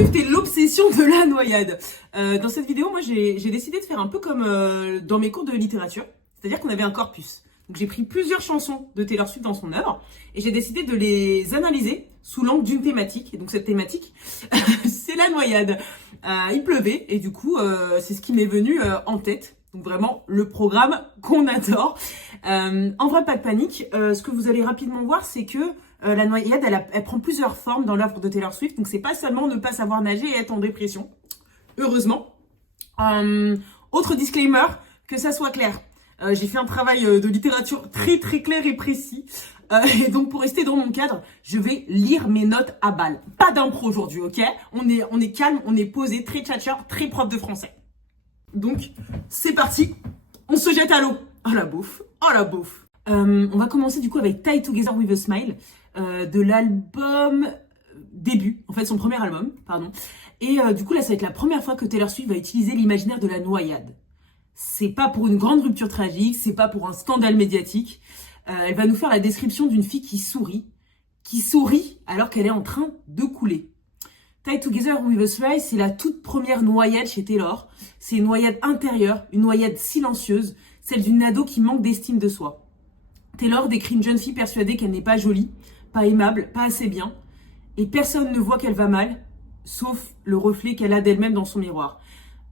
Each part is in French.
Swift et l'obsession de la noyade. Dans cette vidéo, moi, j'ai décidé de faire un peu comme dans mes cours de littérature. C'est-à-dire qu'on avait un corpus. Donc j'ai pris plusieurs chansons de Taylor Swift dans son œuvre et j'ai décidé de les analyser sous l'angle d'une thématique. Et donc cette thématique, c'est la noyade. Il pleuvait et du coup, c'est ce qui m'est venu en tête. Donc vraiment le programme qu'on adore. En vrai, pas de panique. Ce que vous allez rapidement voir, c'est que la noyade, elle prend plusieurs formes dans l'œuvre de Taylor Swift. Donc c'est pas seulement ne pas savoir nager et être en dépression. Heureusement. Autre disclaimer, que ça soit clair. J'ai fait un travail de littérature très clair et précis. Et donc pour rester dans mon cadre, je vais lire mes notes à balle. Pas d'impro aujourd'hui, ok? On est calme, on est posé, très tchatcher, très prof de français. Donc c'est parti, on se jette à l'eau. Oh la bouffe, oh la bouffe. On va commencer du coup avec Tie Together with a Smile de l'album début, en fait son premier album, pardon. Et du coup là ça va être la première fois que Taylor Swift va utiliser l'imaginaire de la noyade. C'est pas pour une grande rupture tragique, c'est pas pour un scandale médiatique. Elle va nous faire la description d'une fille qui sourit alors qu'elle est en train de couler. Tie Together with a Smile, c'est la toute première noyade chez Taylor. C'est une noyade intérieure, une noyade silencieuse, celle d'une ado qui manque d'estime de soi. Taylor décrit une jeune fille persuadée qu'elle n'est pas jolie, pas aimable, pas assez bien, et personne ne voit qu'elle va mal, sauf le reflet qu'elle a d'elle-même dans son miroir.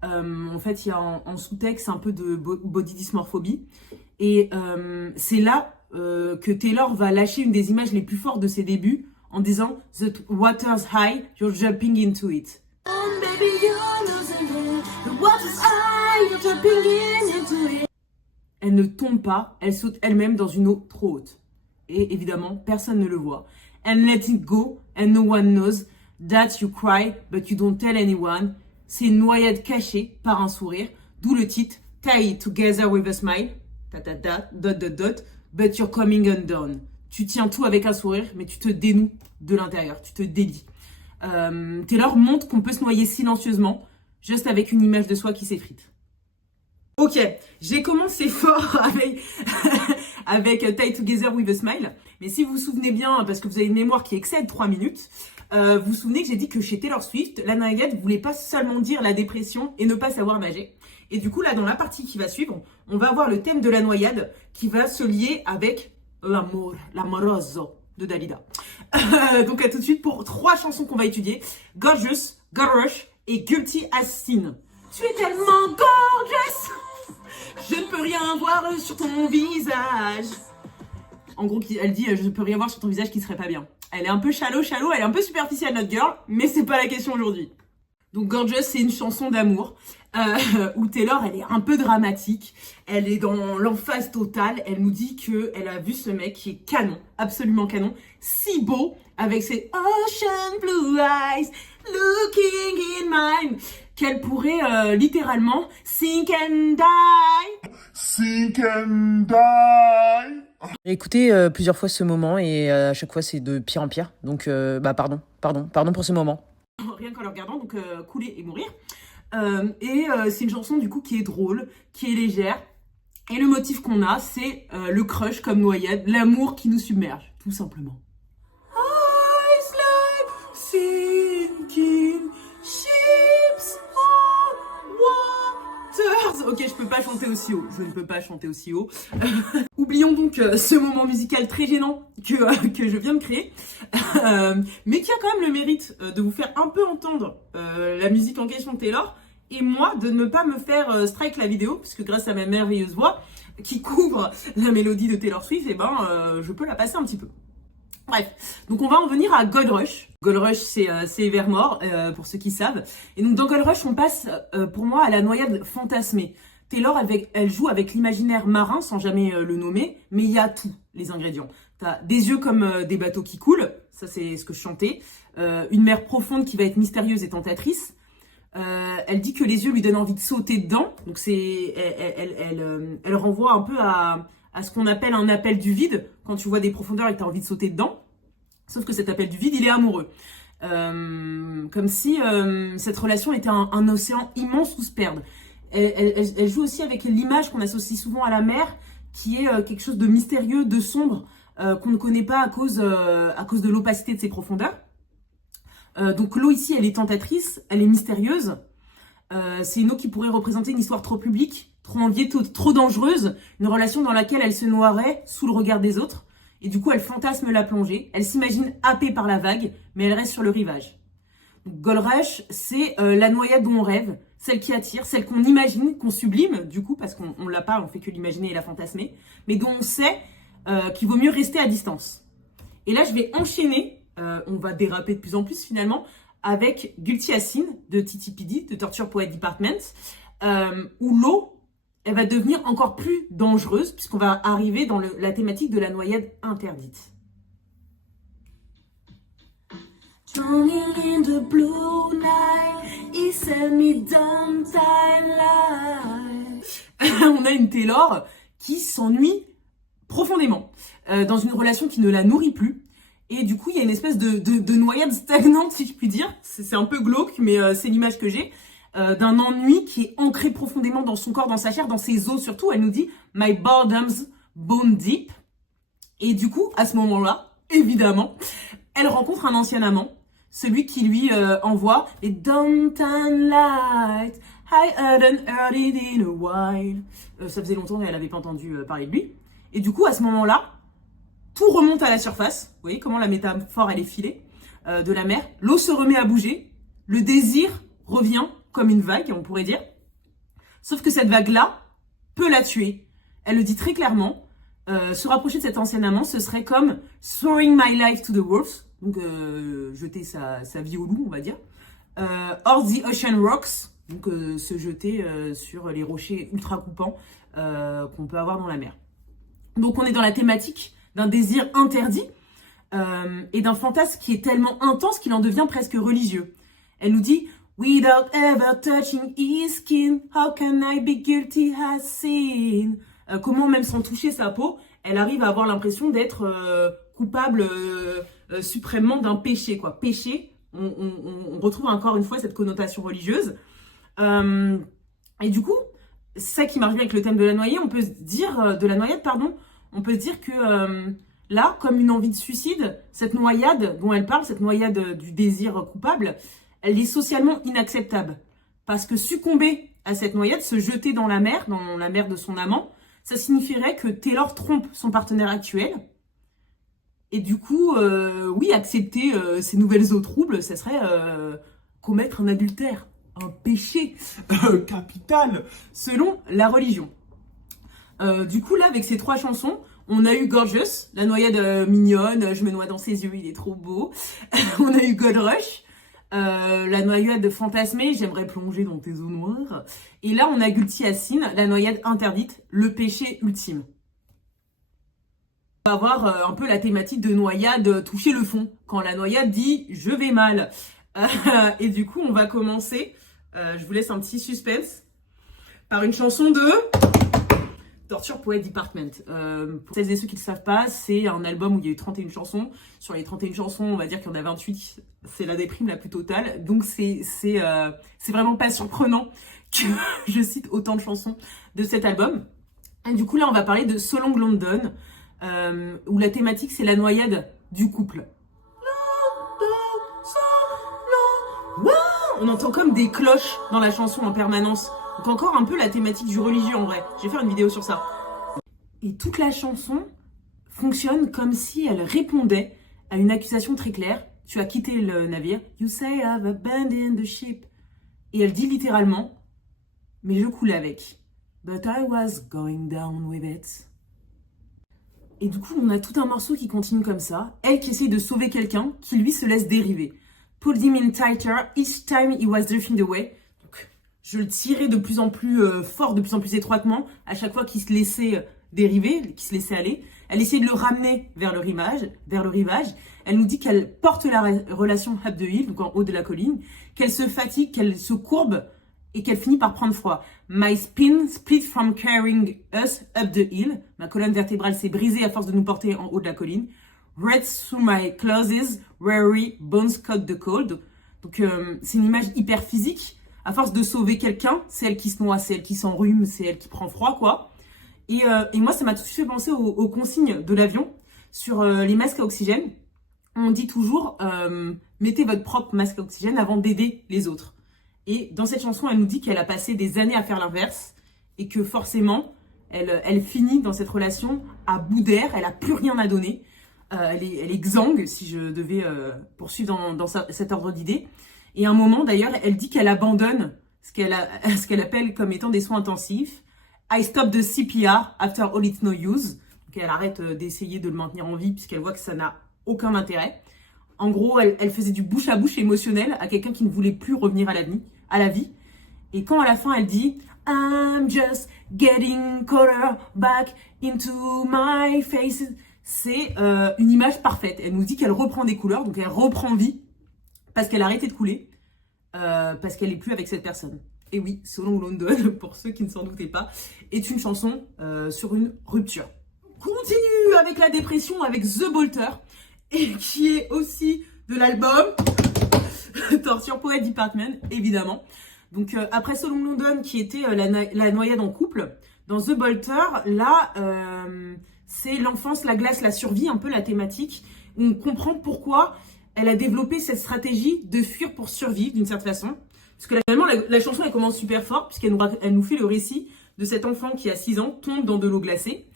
En fait, il y a en sous-texte un peu de body dysmorphobie. Et c'est là que Taylor va lâcher une des images les plus fortes de ses débuts en disant « The water's high, you're jumping into it ». Elle ne tombe pas, elle saute elle-même dans une eau trop haute. Et évidemment, personne ne le voit. « And let it go, and no one knows that you cry, but you don't tell anyone ». C'est une noyade cachée par un sourire, d'où le titre « Tie together with a smile », but you're coming undone. Tu tiens tout avec un sourire, mais tu te dénoues de l'intérieur, tu te délies. Taylor montre qu'on peut se noyer silencieusement, juste avec une image de soi qui s'effrite. Ok, j'ai commencé fort avec Tie Together with a Smile, mais si vous vous souvenez bien, parce que vous avez une mémoire qui excède 3 minutes, vous vous souvenez que j'ai dit que chez Taylor Swift, la noyade ne voulait pas seulement dire la dépression et ne pas savoir nager. Et du coup, là, dans la partie qui va suivre, on va avoir le thème de la noyade qui va se lier avec l'amour, l'amoroso de Dalida. Donc à tout de suite pour 3 chansons qu'on va étudier. Gorgeous, God Rush et Guilty as Sin. Tu es tellement gorgeous, je ne peux rien voir sur ton visage. En gros, elle dit je ne peux rien voir sur ton visage qui serait pas bien. Elle est un peu shallow, elle est un peu superficielle notre girl, mais c'est pas la question aujourd'hui. Donc Gorgeous, c'est une chanson d'amour où Taylor, elle est un peu dramatique, elle est dans l'emphase totale, elle nous dit que elle a vu ce mec qui est canon, absolument canon, si beau, avec ses ocean blue eyes, looking in mine, qu'elle pourrait littéralement sink and die. Sink and die. J'ai écouté plusieurs fois ce moment et à chaque fois c'est de pire en pire. Donc pardon pour ce moment. Rien qu'en le regardant, donc couler et mourir. C'est une chanson du coup qui est drôle, qui est légère. Et le motif qu'on a, c'est le crush comme noyade, l'amour qui nous submerge, tout simplement. Eyes like sinking ships on waters. Ok, je peux pas chanter aussi haut. Je ne peux pas chanter aussi haut. Oublions donc ce moment musical très gênant que je viens de créer, mais qui a quand même le mérite de vous faire un peu entendre la musique en question de Taylor, et moi de ne pas me faire strike la vidéo, puisque grâce à ma merveilleuse voix qui couvre la mélodie de Taylor Swift, je peux la passer un petit peu. Bref, donc on va en venir à Gold Rush. Gold Rush, c'est Evermore, pour ceux qui savent. Et donc dans Gold Rush, on passe pour moi à la noyade fantasmée. Taylor, elle joue avec l'imaginaire marin, sans jamais le nommer, mais il y a tous les ingrédients. T'as des yeux comme des bateaux qui coulent, ça c'est ce que je chantais, une mer profonde qui va être mystérieuse et tentatrice. Elle dit que les yeux lui donnent envie de sauter dedans, donc elle renvoie un peu à ce qu'on appelle un appel du vide, quand tu vois des profondeurs et que tu as envie de sauter dedans. Sauf que cet appel du vide, il est amoureux. Comme si cette relation était un océan immense où se perdre. Elle joue aussi avec l'image qu'on associe souvent à la mer, qui est quelque chose de mystérieux, de sombre, qu'on ne connaît pas à cause de l'opacité de ses profondeurs. Donc l'eau ici, elle est tentatrice, elle est mystérieuse. C'est une eau qui pourrait représenter une histoire trop publique, trop enviée, trop dangereuse, une relation dans laquelle elle se noierait sous le regard des autres. Et du coup, elle fantasme la plongée, elle s'imagine happée par la vague, mais elle reste sur le rivage. Donc, Gold Rush, c'est la noyade dont on rêve, celle qui attire, celle qu'on imagine, qu'on sublime, du coup, parce qu'on l'a pas, on fait que l'imaginer et la fantasmer, mais dont on sait qu'il vaut mieux rester à distance. Et là, je vais enchaîner, on va déraper de plus en plus finalement, avec Guilty as Sin de TTPD, de Torture Poet Department, où l'eau, elle va devenir encore plus dangereuse, puisqu'on va arriver dans la thématique de la noyade interdite. Drowning in the blue night, he set me down light. On a une Taylor qui s'ennuie profondément dans une relation qui ne la nourrit plus. Et du coup, il y a une espèce de noyade stagnante, si je puis dire. C'est un peu glauque, mais c'est l'image que j'ai. D'un ennui qui est ancré profondément dans son corps, dans sa chair, dans ses os surtout. Elle nous dit « My boredom's bone deep ». Et du coup, à ce moment-là, évidemment, elle rencontre un ancien amant, celui qui lui envoie les Downtown Lights, I hadn't heard it in a while. Ça faisait longtemps qu'elle n'avait pas entendu parler de lui. Et du coup, à ce moment-là, tout remonte à la surface. Vous voyez comment la métaphore, elle est filée de la mer. L'eau se remet à bouger. Le désir revient comme une vague, on pourrait dire. Sauf que cette vague-là peut la tuer. Elle le dit très clairement. Se rapprocher de cet ancien amant, ce serait comme throwing my life to the wolves. Donc, jeter sa vie au loup, on va dire. Or the ocean rocks. Donc, se jeter sur les rochers ultra coupants qu'on peut avoir dans la mer. Donc, on est dans la thématique d'un désir interdit et d'un fantasme qui est tellement intense qu'il en devient presque religieux. Elle nous dit « Without ever touching his skin, how can I be guilty as sin ?» Comment, même sans toucher sa peau, elle arrive à avoir l'impression d'être coupable suprêmement d'un péché, quoi. Péché, on retrouve encore une fois cette connotation religieuse. Et du coup, ça qui marche bien avec le thème de la noyade, on peut se dire, on peut se dire que là, comme une envie de suicide, cette noyade dont elle parle, cette noyade du désir coupable, elle est socialement inacceptable. Parce que succomber à cette noyade, se jeter dans la mer de son amant, ça signifierait que Taylor trompe son partenaire actuel. Et du coup, oui, accepter ces nouvelles eaux troubles, ça serait commettre un adultère, un péché capital, selon la religion. Du coup, là, avec ces trois chansons, on a eu Gorgeous, la noyade mignonne, je me noie dans ses yeux, il est trop beau. On a eu Gold Rush, la noyade fantasmée, j'aimerais plonger dans tes eaux noires. Et là, on a Guilty as Sin, la noyade interdite, le péché ultime. On va avoir un peu la thématique de noyade toucher le fond, quand la noyade dit « je vais mal ». Et du coup, on va commencer, je vous laisse un petit suspense, par une chanson de Torture Poet Department. Pour celles et ceux qui ne le savent pas, c'est un album où il y a eu 31 chansons. Sur les 31 chansons, on va dire qu'il y en a 28. C'est la déprime la plus totale. Donc c'est vraiment pas surprenant que je cite autant de chansons de cet album. Et du coup, là, on va parler de So Long London, où la thématique, c'est la noyade du couple. On entend comme des cloches dans la chanson en permanence. Donc encore un peu la thématique du religieux en vrai. Je vais faire une vidéo sur ça. Et toute la chanson fonctionne comme si elle répondait à une accusation très claire. Tu as quitté le navire. You say I've abandoned the ship. Et elle dit littéralement, mais je coulais avec. But I was going down with it. Et du coup, on a tout un morceau qui continue comme ça. Elle qui essaie de sauver quelqu'un, qui lui se laisse dériver. Pulled him in tighter each time he was drifting away. Donc, je le tirais de plus en plus fort, de plus en plus étroitement, à chaque fois qu'il se laissait dériver, qu'il se laissait aller. Elle essayait de le ramener vers le rivage. Elle nous dit qu'elle porte la relation up the hill, donc en haut de la colline, qu'elle se fatigue, qu'elle se courbe et qu'elle finit par prendre froid. My spine split from carrying us up the hill. Ma colonne vertébrale s'est brisée à force de nous porter en haut de la colline. Red through my clothes, weary bones caught the cold. Donc c'est une image hyper physique. À force de sauver quelqu'un, c'est elle qui se noie, c'est elle qui s'enrhume, c'est elle qui prend froid, quoi. Et moi, ça m'a tout de suite fait penser aux consignes de l'avion sur les masques à oxygène. On dit toujours mettez votre propre masque à oxygène avant d'aider les autres. Et dans cette chanson, elle nous dit qu'elle a passé des années à faire l'inverse et que forcément, elle finit dans cette relation à bout d'air, elle a plus rien à donner. Elle est exsangue, si je devais poursuivre dans cet ordre d'idées. Et à un moment, d'ailleurs, elle dit qu'elle abandonne ce qu'elle appelle comme étant des soins intensifs. I stop the CPR after all it's no use. Donc elle arrête d'essayer de le maintenir en vie puisqu'elle voit que ça n'a aucun intérêt. En gros, elle faisait du bouche à bouche émotionnel à quelqu'un qui ne voulait plus revenir à la vie. Et quand à la fin elle dit I'm just getting color back into my face, c'est une image parfaite. Elle nous dit qu'elle reprend des couleurs, donc elle reprend vie parce qu'elle a arrêté de couler, parce qu'elle n'est plus avec cette personne. Et oui, So Long London, pour ceux qui ne s'en doutaient pas, est une chanson sur une rupture. Continue avec la dépression avec The Bolter, et qui est aussi de l'album Torture Poet Department, évidemment. Donc après So Long London, qui était la noyade en couple, dans The Bolter, là, c'est l'enfance, la glace, la survie, un peu la thématique. On comprend pourquoi elle a développé cette stratégie de fuir pour survivre, d'une certaine façon. Parce que finalement, la chanson, elle commence super fort, puisqu'elle nous fait le récit de cet enfant qui, à 6 ans, tombe dans de l'eau glacée.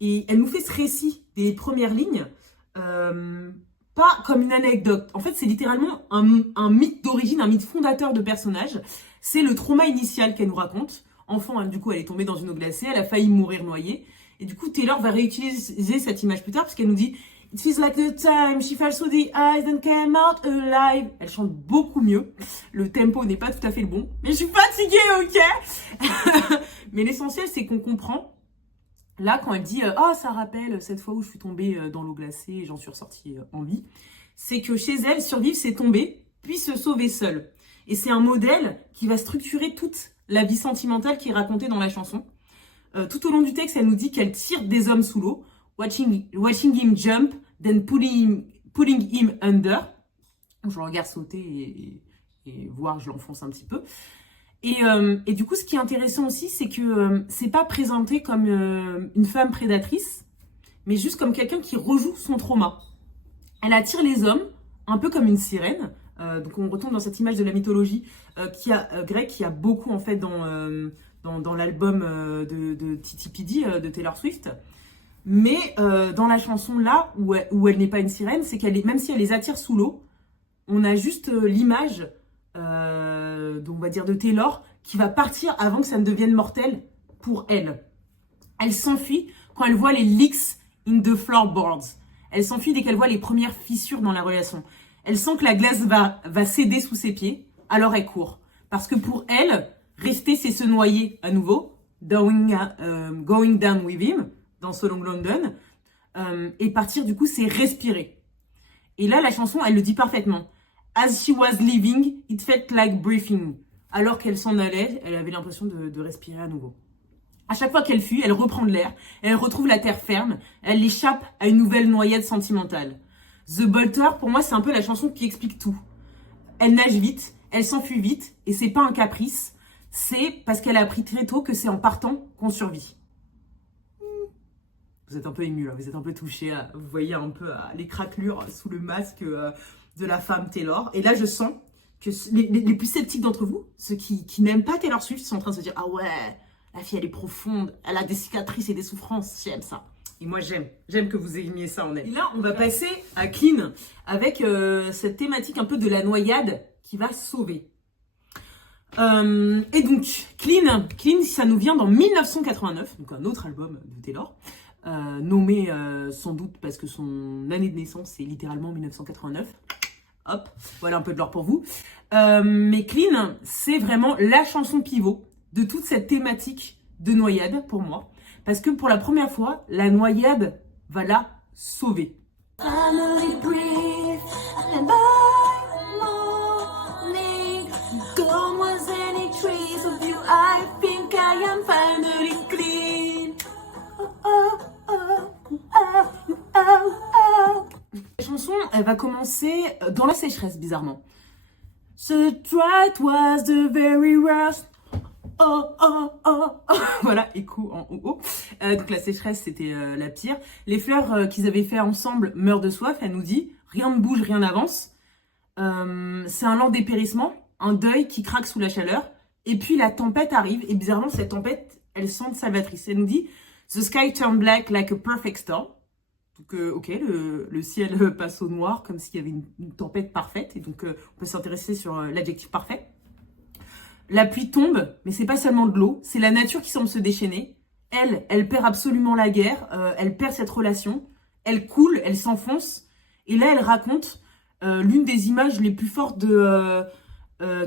Et elle nous fait ce récit des premières lignes, pas comme une anecdote. En fait, c'est littéralement un mythe d'origine, un mythe fondateur de personnage. C'est le trauma initial qu'elle nous raconte. Enfant, hein, du coup, elle est tombée dans une eau glacée, elle a failli mourir noyée. Et du coup, Taylor va réutiliser cette image plus tard, parce qu'elle nous dit « It feels like the time she fell through the eyes and came out alive ». Elle chante beaucoup mieux. Le tempo n'est pas tout à fait le bon. Mais je suis fatiguée, ok. Mais l'essentiel, c'est qu'on comprend. Là, quand elle dit « Ah, ça rappelle cette fois où je suis tombée dans l'eau glacée et j'en suis ressortie en vie », c'est que chez elle, survivre, c'est tomber, puis se sauver seule. Et c'est un modèle qui va structurer toute la vie sentimentale qui est racontée dans la chanson. Tout au long du texte, elle nous dit qu'elle tire des hommes sous l'eau, watching him jump, then pulling him under. Je le regarde sauter et voir, je l'enfonce un petit peu. Et du coup, ce qui est intéressant aussi, c'est que c'est pas présenté comme une femme prédatrice, mais juste comme quelqu'un qui rejoue son trauma. Elle attire les hommes, un peu comme une sirène. Donc on retombe dans cette image de la mythologie grecque qui a beaucoup en fait dans l'album de Titi Pidi de Taylor Swift. Mais dans la chanson là, où elle n'est pas une sirène, c'est même si elle les attire sous l'eau, on a juste l'image on va dire de Taylor qui va partir avant que ça ne devienne mortel pour elle. Elle s'enfuit quand elle voit les leaks in the floorboards. Elle s'enfuit dès qu'elle voit les premières fissures dans la relation. Elle sent que la glace va céder sous ses pieds, alors elle court. Parce que pour elle, rester, c'est se noyer à nouveau, going down with him, dans So Long London, et partir, du coup, c'est respirer. Et là, la chanson, elle le dit parfaitement. As she was leaving, it felt like breathing. Alors qu'elle s'en allait, elle avait l'impression de respirer à nouveau. À chaque fois qu'elle fuit, elle reprend de l'air, elle retrouve la terre ferme, elle échappe à une nouvelle noyade sentimentale. The Bolter, pour moi, c'est un peu la chanson qui explique tout. Elle nage vite, elle s'enfuit vite, et c'est pas un caprice, c'est parce qu'elle a appris très tôt que c'est en partant qu'on survit. Vous êtes un peu ému là, vous êtes un peu touché, vous voyez un peu les craquelures sous le masque de la femme Taylor. Et là, je sens que les plus sceptiques d'entre vous, ceux qui n'aiment pas Taylor Swift, sont en train de se dire « Ah ouais, la fille, elle est profonde, elle a des cicatrices et des souffrances, j'aime ça. » Et moi, j'aime que vous aimiez ça en elle. Et là, on va passer à Clean, avec cette thématique un peu de la noyade qui va sauver. Et donc, Clean, ça nous vient dans 1989, donc un autre album de Taylor, nommé sans doute parce que son année de naissance, c'est littéralement 1989. Hop, voilà un peu de l'or pour vous. Mais Clean, c'est vraiment la chanson pivot de toute cette thématique de noyade pour moi. Parce que pour la première fois, la noyade va la sauver. Finally breathe, and by the morning, gone was any trace of you. I think I am finally clean. Oh, oh, oh, oh, oh, oh. La chanson, elle va commencer dans la sécheresse, bizarrement. The drought was the very worst. Oh, oh, oh, oh. Voilà, écho en oh, oh. Donc la sécheresse, c'était la pire. Les fleurs qu'ils avaient fait ensemble meurent de soif. Elle nous dit, rien ne bouge, rien n'avance. c'est un lent dépérissement, un deuil qui craque sous la chaleur. Et puis la tempête arrive, et bizarrement, cette tempête, elle semble salvatrice. Elle nous dit « The sky turned black like a perfect storm ». Donc, ok, le ciel passe au noir, comme s'il y avait une tempête parfaite. Et donc, on peut s'intéresser sur l'adjectif parfait. La pluie tombe, mais c'est pas seulement de l'eau, c'est la nature qui semble se déchaîner. Elle perd absolument la guerre, elle perd cette relation, elle coule, elle s'enfonce. Et là, elle raconte l'une des images les plus fortes de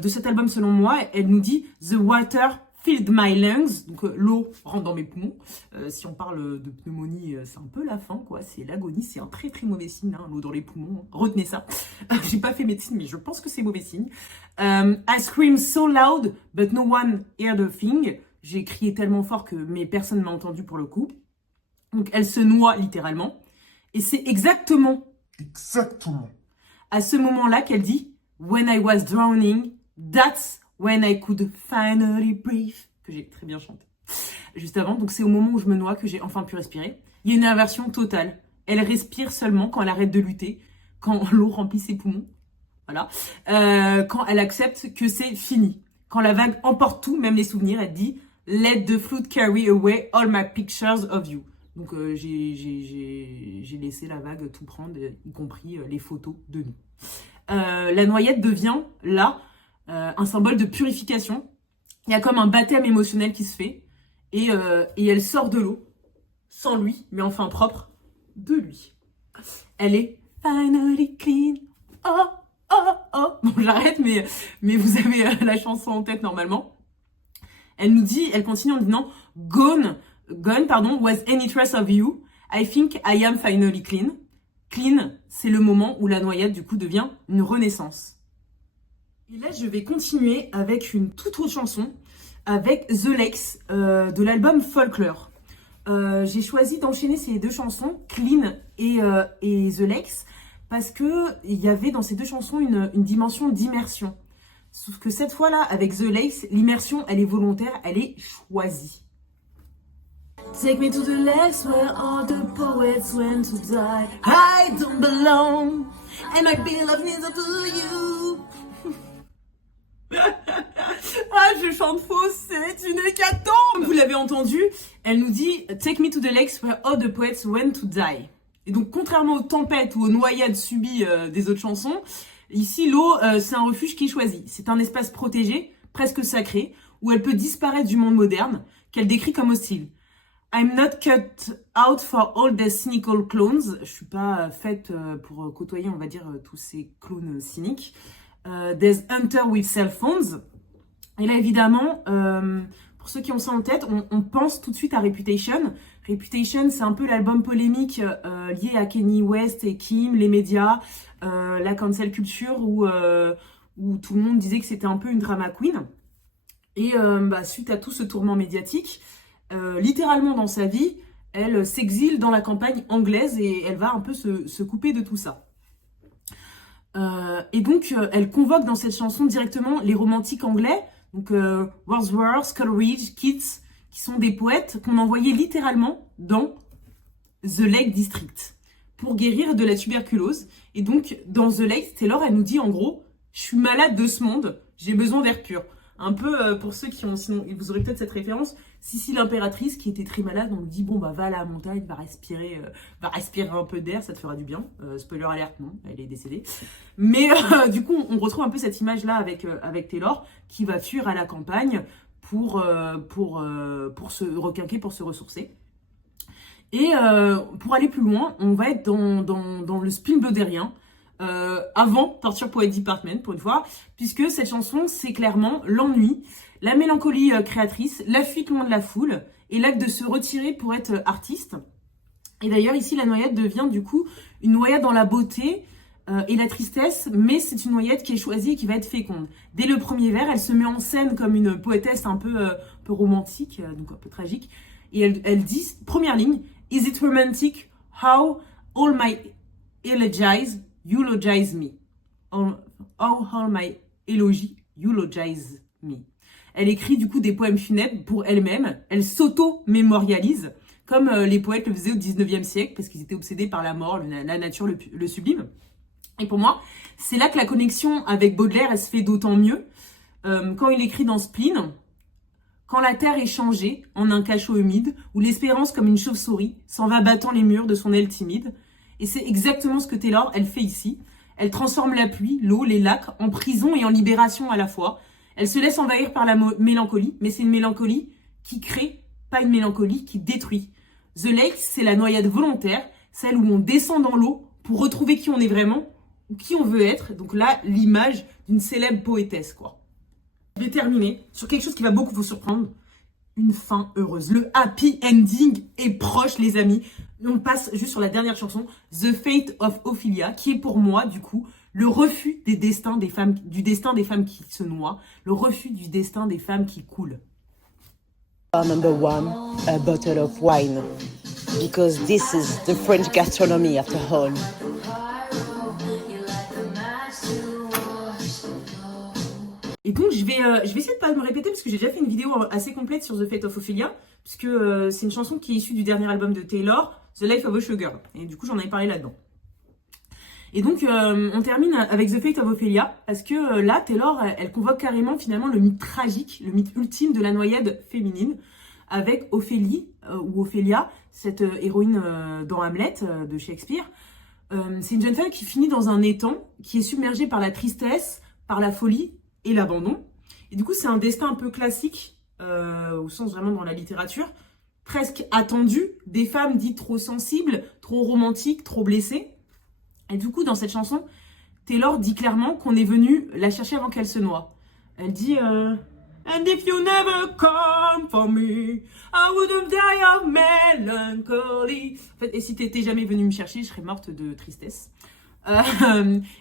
cet album selon moi. Elle nous dit « The water filled my lungs », donc l'eau rentre dans mes poumons. Si on parle de pneumonie, c'est un peu la fin, quoi. C'est l'agonie, c'est un très très mauvais signe, hein, l'eau dans les poumons. Retenez ça. J'ai pas fait médecine, mais je pense que c'est mauvais signe. I screamed so loud, but no one heard a thing. J'ai crié tellement fort que mais personne m'a entendu pour le coup. Donc elle se noie littéralement. Et c'est exactement à ce moment-là qu'elle dit « When I was drowning, that's when I could finally breathe », que j'ai très bien chanté juste avant. Donc c'est au moment où je me noie que j'ai enfin pu respirer. Il y a une inversion totale. Elle respire seulement quand elle arrête de lutter, quand l'eau remplit ses poumons. Voilà. Quand elle accepte que c'est fini. Quand la vague emporte tout, même les souvenirs, elle dit « Let the flood carry away all my pictures of you ». Donc j'ai laissé la vague tout prendre, y compris les photos de nous. La noyade devient, là, un symbole de purification. Il y a comme un baptême émotionnel qui se fait. Et elle sort de l'eau, sans lui, mais enfin propre, de lui. Elle est finally clean. Oh, oh, oh. Bon, j'arrête, mais vous avez la chanson en tête normalement. Elle continue en disant « Gone, was any trace of you. I think I am finally clean ». Clean, c'est le moment où la noyade, du coup, devient une renaissance. Et là, je vais continuer avec une toute autre chanson, avec The Lakes, de l'album Folklore. J'ai choisi d'enchaîner ces deux chansons, Clean et The Lakes, parce que il y avait dans ces deux chansons une dimension d'immersion. Sauf que cette fois-là, avec The Lakes, l'immersion, elle est volontaire, elle est choisie. Take me to the lakes where all the poets went to die. I don't belong, and my beloved needs to you. Ah, je chante faux, c'est une hécatombe. Vous l'avez entendu, elle nous dit « Take me to the lakes where all the poets went to die ». Et donc, contrairement aux tempêtes ou aux noyades subies des autres chansons, ici, l'eau, c'est un refuge qui est choisi. C'est un espace protégé, presque sacré, où elle peut disparaître du monde moderne, qu'elle décrit comme hostile. I'm not cut out for all the cynical clones. Je suis pas faite pour côtoyer, on va dire, tous ces clones cyniques. There's hunter with cell phones. Et là, évidemment, pour ceux qui ont ça en tête, on pense tout de suite à Reputation. Reputation, c'est un peu l'album polémique lié à Kanye West et Kim, les médias, la cancel culture, où tout le monde disait que c'était un peu une drama queen. Et suite à tout ce tourment médiatique, littéralement dans sa vie, elle s'exile dans la campagne anglaise et elle va un peu se couper de tout ça. Et donc, elle convoque dans cette chanson directement les romantiques anglais, donc Wordsworth, Coleridge, Keats, qui sont des poètes qu'on envoyait littéralement dans The Lake District pour guérir de la tuberculose. Et donc, dans The Lake, Taylor, elle nous dit en gros, je suis malade de ce monde, j'ai besoin d'air pur. Un peu, pour ceux qui ont, sinon, vous aurez peut-être cette référence, Sissi l'impératrice qui était très malade, on lui dit, bon, va à la montagne, va respirer un peu d'air, ça te fera du bien. Spoiler alert, non, elle est décédée. Mais du coup, on retrouve un peu cette image-là avec Taylor, qui va fuir à la campagne pour se requinquer, pour se ressourcer. Et pour aller plus loin, on va être dans le Spielbergien, avant Torture Poet Department pour une fois, puisque cette chanson c'est clairement l'ennui, la mélancolie créatrice, la fuite loin de la foule et l'acte de se retirer pour être artiste. Et d'ailleurs ici la noyade devient du coup une noyade dans la beauté et la tristesse, mais c'est une noyade qui est choisie et qui va être féconde. Dès le premier vers, elle se met en scène comme une poétesse un peu romantique, donc un peu tragique, et elle dit, première ligne, Is it romantic how all my eulogize me. All my élogies eulogize me. Elle écrit du coup des poèmes funèbres pour elle-même. Elle s'auto-mémorialise, comme les poètes le faisaient au 19e siècle, parce qu'ils étaient obsédés par la mort, la nature, le sublime. Et pour moi, c'est là que la connexion avec Baudelaire, elle se fait d'autant mieux. Quand il écrit dans Spleen, quand la terre est changée en un cachot humide, où l'espérance comme une chauve-souris s'en va battant les murs de son aile timide. Et c'est exactement ce que Taylor, elle fait ici. Elle transforme la pluie, l'eau, les lacs en prison et en libération à la fois. Elle se laisse envahir par la mélancolie, mais c'est une mélancolie qui crée, pas une mélancolie qui détruit. The Lake, c'est la noyade volontaire, celle où on descend dans l'eau pour retrouver qui on est vraiment ou qui on veut être. Donc là, l'image d'une célèbre poétesse, quoi. Je vais terminer sur quelque chose qui va beaucoup vous surprendre. Une fin heureuse. Le happy ending est proche, les amis. On passe juste sur la dernière chanson, The Fate of Ophelia, qui est pour moi, du coup, le refus du destin des femmes qui se noient, le refus du destin des femmes qui coulent. Number 1, a bottle of wine. Because this is the French gastronomy after all. Et donc, je vais essayer de pas me répéter parce que j'ai déjà fait une vidéo assez complète sur The Fate of Ophelia, puisque c'est une chanson qui est issue du dernier album de Taylor, The Life of a Showgirl. Et du coup, j'en avais parlé là-dedans. Et donc, on termine avec The Fate of Ophelia, parce que là, Taylor, elle convoque carrément finalement le mythe tragique, le mythe ultime de la noyade féminine, avec Ophélie, ou Ophélia, cette héroïne dans Hamlet de Shakespeare. C'est une jeune femme qui finit dans un étang, qui est submergée par la tristesse, par la folie et l'abandon. Et du coup, c'est un destin un peu classique, au sens vraiment dans la littérature, presque attendu, des femmes dites trop sensibles, trop romantiques, trop blessées. Et du coup, dans cette chanson, Taylor dit clairement qu'on est venu la chercher avant qu'elle se noie. Elle dit And if you never come for me, I wouldn't die of melancholy. En fait, et si t'étais jamais venu me chercher, je serais morte de tristesse.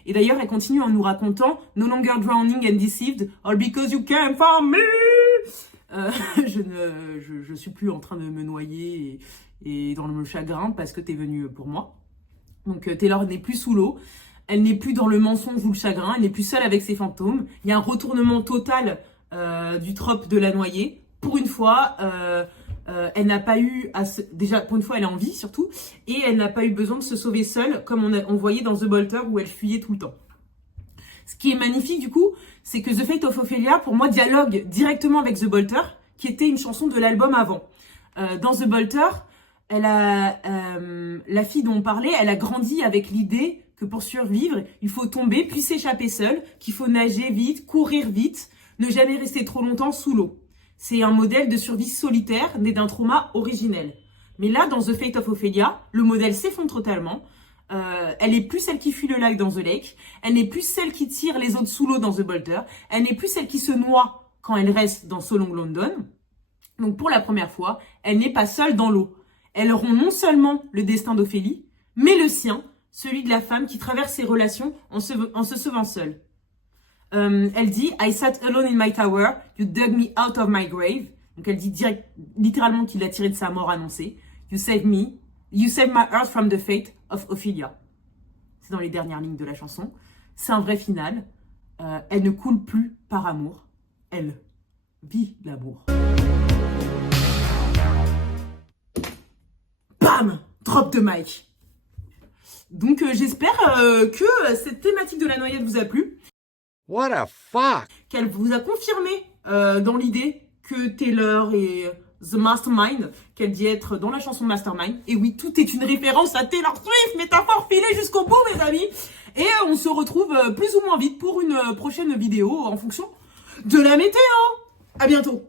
Et d'ailleurs, elle continue en nous racontant No longer drowning and deceived, all because you came for me. Je suis plus en train de me noyer et dans le chagrin parce que t'es venu pour moi. Donc Taylor n'est plus sous l'eau, elle n'est plus dans le mensonge ou le chagrin, elle n'est plus seule avec ses fantômes. Il y a un retournement total du trope de la noyée. Pour une fois, elle n'a pas eu déjà pour une fois elle est en vie surtout, et elle n'a pas eu besoin de se sauver seule comme on voyait dans The Bolter où elle fuyait tout le temps. Ce qui est magnifique du coup, c'est que The Fate of Ophelia pour moi dialogue directement avec The Bolter, qui était une chanson de l'album avant. Dans The Bolter, la fille dont on parlait, elle a grandi avec l'idée que pour survivre, il faut tomber puis s'échapper seule, qu'il faut nager vite, courir vite, ne jamais rester trop longtemps sous l'eau. C'est un modèle de survie solitaire né d'un trauma originel. Mais là, dans The Fate of Ophelia, le modèle s'effondre totalement. Elle n'est plus celle qui fuit le lac dans The Lake. Elle n'est plus celle qui tire les autres sous l'eau dans The Bolter. Elle n'est plus celle qui se noie quand elle reste dans So Long London. Donc pour la première fois, elle n'est pas seule dans l'eau. Elle rompt non seulement le destin d'Ophélie, mais le sien, celui de la femme qui traverse ses relations en se sauvant seule. Elle dit « I sat alone in my tower, you dug me out of my grave ». Donc elle dit littéralement qu'il l'a tiré de sa mort annoncée. « You saved my earth from the fate of Ophelia ». C'est dans les dernières lignes de la chanson. C'est un vrai final. Elle ne coule plus par amour. Elle vit l'amour. Bam! Drop de mic. Donc j'espère que cette thématique de la noyade vous a plu. What a fuck! Qu'elle vous a confirmé dans l'idée que Taylor est the mastermind, qu'elle dit être dans la chanson Mastermind. Et oui, tout est une référence à Taylor Swift, métaphore filée jusqu'au bout, mes amis. Et on se retrouve plus ou moins vite pour une prochaine vidéo en fonction de la météo. À bientôt.